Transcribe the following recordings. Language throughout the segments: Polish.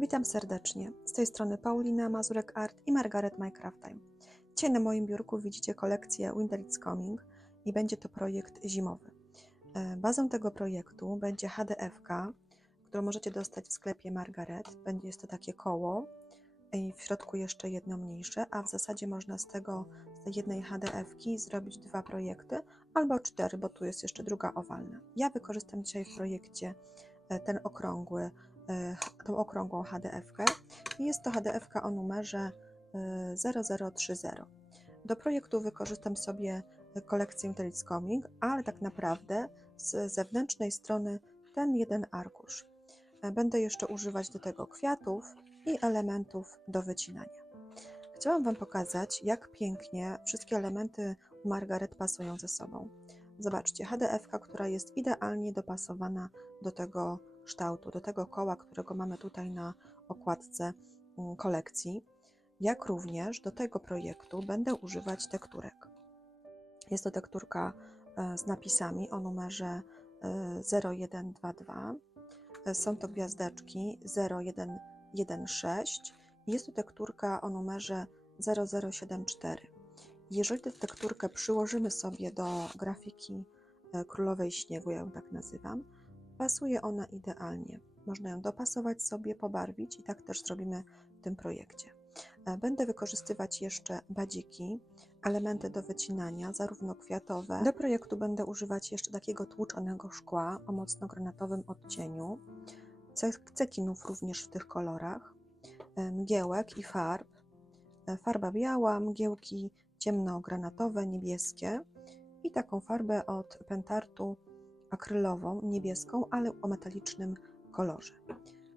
Witam serdecznie. Z tej strony Paulina Mazurek Art i Margaret Minecraft Time. Dzisiaj na moim biurku widzicie kolekcję Winter It's Coming i będzie to projekt zimowy. E, Bazą tego projektu będzie HDFK, którą możecie dostać w sklepie Margaret. Będzie jest to takie koło i w środku jeszcze jedno mniejsze, a w zasadzie można z tego, z tej jednej HDFki zrobić dwa projekty albo cztery, bo tu jest jeszcze druga owalna. Ja wykorzystam dzisiaj w projekcie e, ten okrągły tą okrągłą HDF-kę i jest to HDF-ka o numerze e, 0030. Do projektu wykorzystam sobie kolekcję Intellic Coming, ale tak naprawdę z zewnętrznej strony ten jeden arkusz. E, Będę jeszcze używać do tego kwiatów i elementów do wycinania. Chciałam Wam pokazać, jak pięknie wszystkie elementy u Margaret pasują ze sobą. Zobaczcie, HDF-ka, która jest idealnie dopasowana do tego kształtu, do tego koła, którego mamy tutaj na okładce mm, kolekcji, jak również do tego projektu będę używać tekturek. Jest to tekturka e, z napisami o numerze e, 0122. E, Są to gwiazdeczki 0116 i jest to tekturka o numerze 0074. Jeżeli tę tekturkę przyłożymy sobie do grafiki e, Królowej Śniegu, ja ją tak nazywam, pasuje ona idealnie. Można ją dopasować sobie, pobarwić i tak też zrobimy w tym projekcie. E, Będę wykorzystywać jeszcze badziki, elementy do wycinania, zarówno kwiatowe. Do projektu będę używać jeszcze takiego tłuczonego szkła o mocno granatowym odcieniu, ce- cekinów również w tych kolorach, e, mgiełek i farb. E, Farba biała, mgiełki ciemnogranatowe, niebieskie i taką farbę od Pentartu akrylową, niebieską, ale o metalicznym kolorze.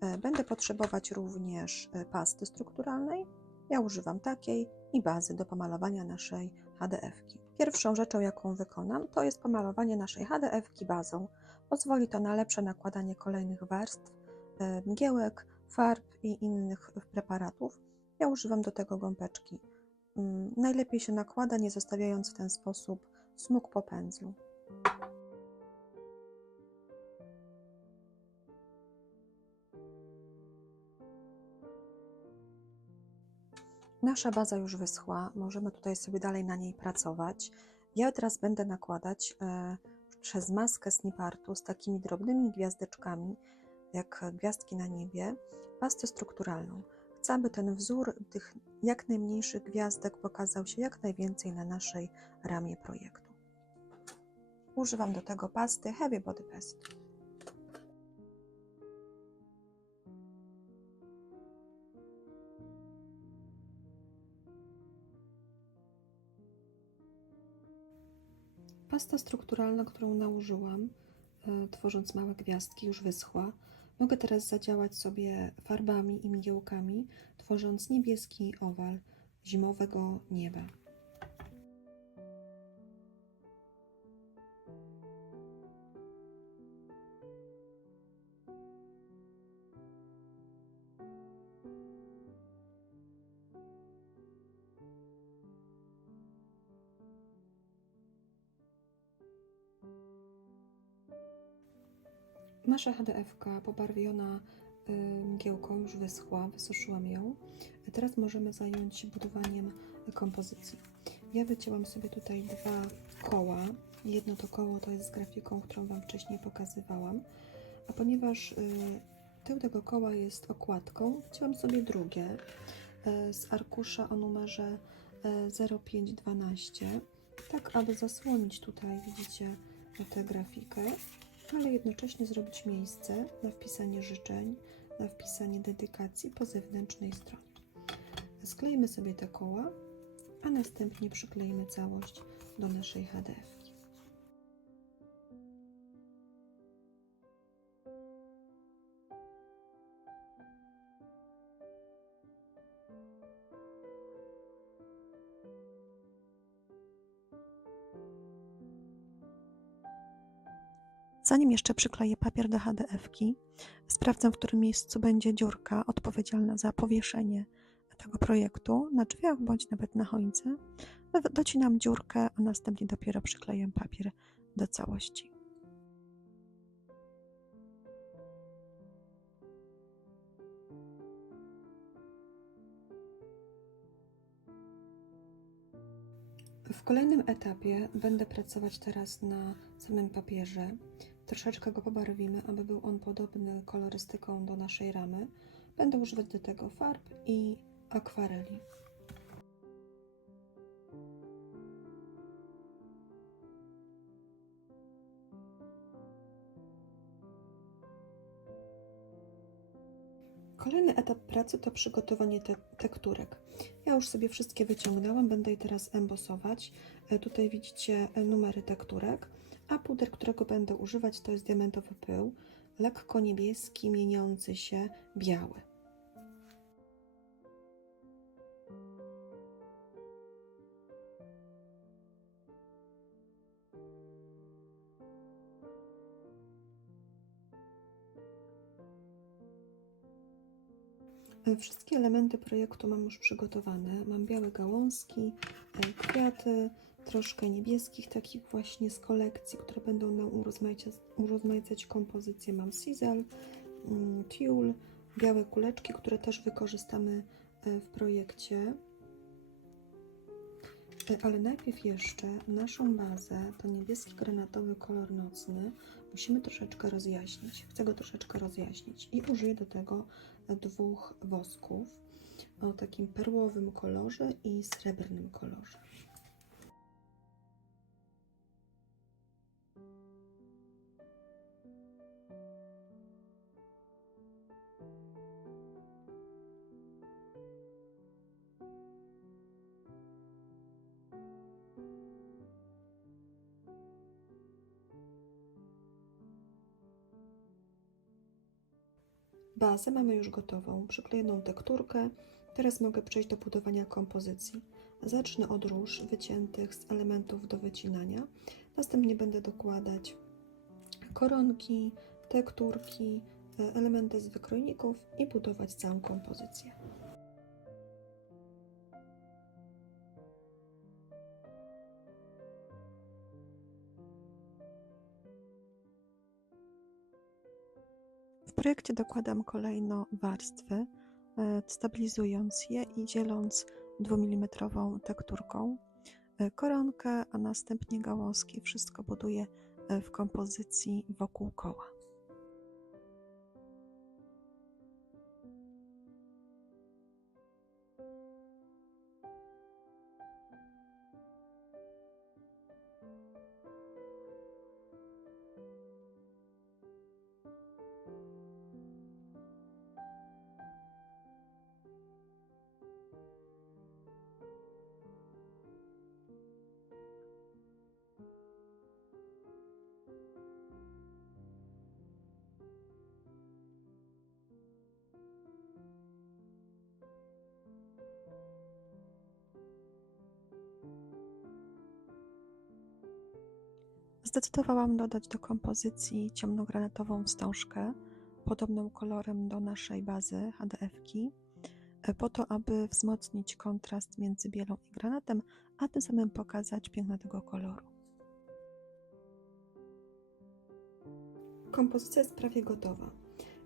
E, Będę potrzebować również e, pasty strukturalnej. Ja używam takiej i bazy do pomalowania naszej HDF-ki. Pierwszą rzeczą, jaką wykonam, to jest pomalowanie naszej HDF-ki bazą. Pozwoli to na lepsze nakładanie kolejnych warstw, e, mgiełek, farb i innych preparatów. Ja używam do tego gąbeczki. Mm, Najlepiej się nakłada, nie zostawiając w ten sposób smug po pędzlu. Nasza baza już wyschła, możemy tutaj sobie dalej na niej pracować. Ja teraz będę nakładać e, przez maskę snipartu z takimi drobnymi gwiazdeczkami, jak gwiazdki na niebie, pastę strukturalną. Chcę, aby ten wzór tych jak najmniejszych gwiazdek pokazał się jak najwięcej na naszej ramie projektu. Używam do tego pasty Heavy Body Paste. Pasta strukturalna, którą nałożyłam, e, tworząc małe gwiazdki, już wyschła. Mogę teraz zadziałać sobie farbami i mgiełkami, tworząc niebieski owal zimowego nieba. Nasza HDF-ka pobarwiona y, mgiełką już wyschła, wysuszyłam ją. Teraz możemy zająć się budowaniem kompozycji. Ja wycięłam sobie tutaj dwa koła. Jedno to koło to jest z grafiką, którą Wam wcześniej pokazywałam. A ponieważ y, tył tego koła jest okładką, wcięłam sobie drugie y, z arkusza o numerze y, 0512, tak aby zasłonić tutaj, widzicie, tę grafikę ale jednocześnie zrobić miejsce na wpisanie życzeń, na wpisanie dedykacji po zewnętrznej stronie. Sklejmy sobie te koła, a następnie przykleimy całość do naszej HDF. Zanim jeszcze przykleję papier do HDF-ki, sprawdzam, w którym miejscu będzie dziurka odpowiedzialna za powieszenie tego projektu na drzwiach bądź nawet na choince. Docinam dziurkę, a następnie dopiero przyklejam papier do całości. W kolejnym etapie będę pracować teraz na samym papierze. Troszeczkę go pobarwimy, aby był on podobny kolorystyką do naszej ramy. Będę używać do tego farb i akwareli. Kolejny etap pracy to przygotowanie te tekturek. Ja już sobie wszystkie wyciągnęłam, będę je teraz embosować. E, Tutaj widzicie e, numery tekturek, a puder, którego będę używać to jest diamentowy pył, lekko niebieski, mieniący się biały. Wszystkie elementy projektu mam już przygotowane. Mam białe gałązki, e, kwiaty, troszkę niebieskich, takich właśnie z kolekcji, które będą nam urozmaicać, urozmaicać kompozycję. Mam sizel, mm, tulle, białe kuleczki, które też wykorzystamy e, w projekcie. E, Ale najpierw jeszcze naszą bazę, to niebieski granatowy kolor nocny, musimy troszeczkę rozjaśnić. Chcę go troszeczkę rozjaśnić i użyję do tego dwóch wosków o takim perłowym kolorze i srebrnym kolorze. Bazę mamy już gotową, przyklejoną tekturkę. Teraz mogę przejść do budowania kompozycji. Zacznę od róż wyciętych z elementów do wycinania. Następnie będę dokładać koronki, tekturki, e, elementy z wykrojników i budować całą kompozycję. Projekcie dokładam kolejno warstwy, e, stabilizując je i dzieląc 2 mm tekturką. E, Koronkę, a następnie gałązki. Wszystko buduję e, w kompozycji wokół koła. Zdecydowałam dodać do kompozycji ciemnogranatową wstążkę, podobną kolorem do naszej bazy HDF-ki, e, po to, aby wzmocnić kontrast między bielą i granatem, a tym samym pokazać piękno tego koloru. Kompozycja jest prawie gotowa.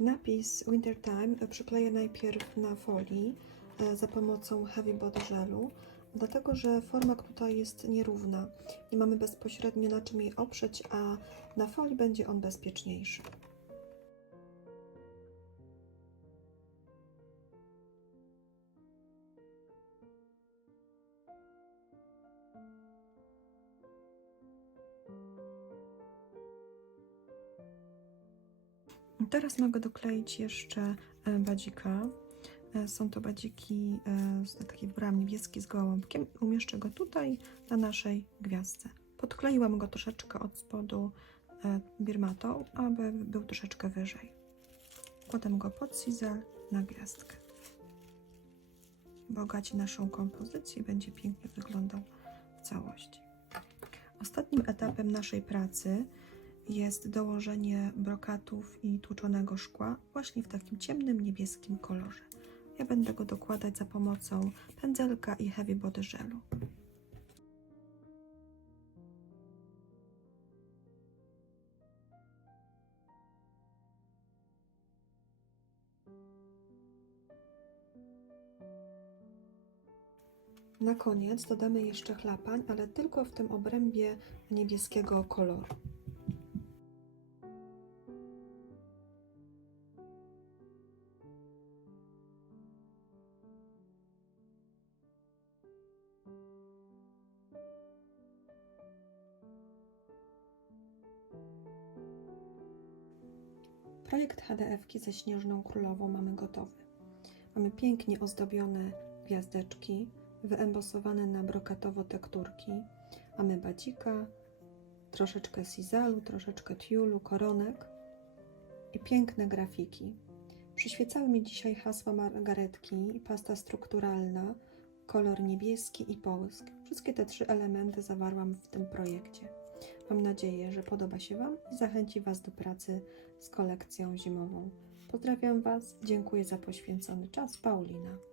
Napis Wintertime przykleję najpierw na folii e, za pomocą Heavy Body Gelu, dlatego że forma tutaj jest nierówna. Nie mamy bezpośrednio na czym jej oprzeć, a na folii będzie on bezpieczniejszy. Teraz mogę dokleić jeszcze e, badzika. E, Są to badziki, e, z- taki wybrałam niebieski z gołąbkiem i umieszczę go tutaj na naszej gwiazdce. Podkleiłam go troszeczkę od spodu e, birmatą, aby był troszeczkę wyżej. Kładam go pod sizel na gwiazdkę. Bogaci naszą kompozycję, będzie pięknie wyglądał w całości. Ostatnim etapem naszej pracy jest dołożenie brokatów i tłuczonego szkła właśnie w takim ciemnym niebieskim kolorze. Ja będę go dokładać za pomocą pędzelka i heavy body gelu. Na koniec dodamy jeszcze chlapań, ale tylko w tym obrębie niebieskiego koloru. Projekt HDF-ki ze Śnieżną Królową mamy gotowy. Mamy pięknie ozdobione gwiazdeczki, wyembosowane na brokatowo tekturki. Mamy badzika, troszeczkę sizalu, troszeczkę tiulu, koronek i piękne grafiki. Przyświecały mi dzisiaj hasła margaretki, pasta strukturalna, kolor niebieski i połysk. Wszystkie te trzy elementy zawarłam w tym projekcie. Mam nadzieję, że podoba się Wam i zachęci Was do pracy z kolekcją zimową. Pozdrawiam Was, dziękuję za poświęcony czas. Paulina.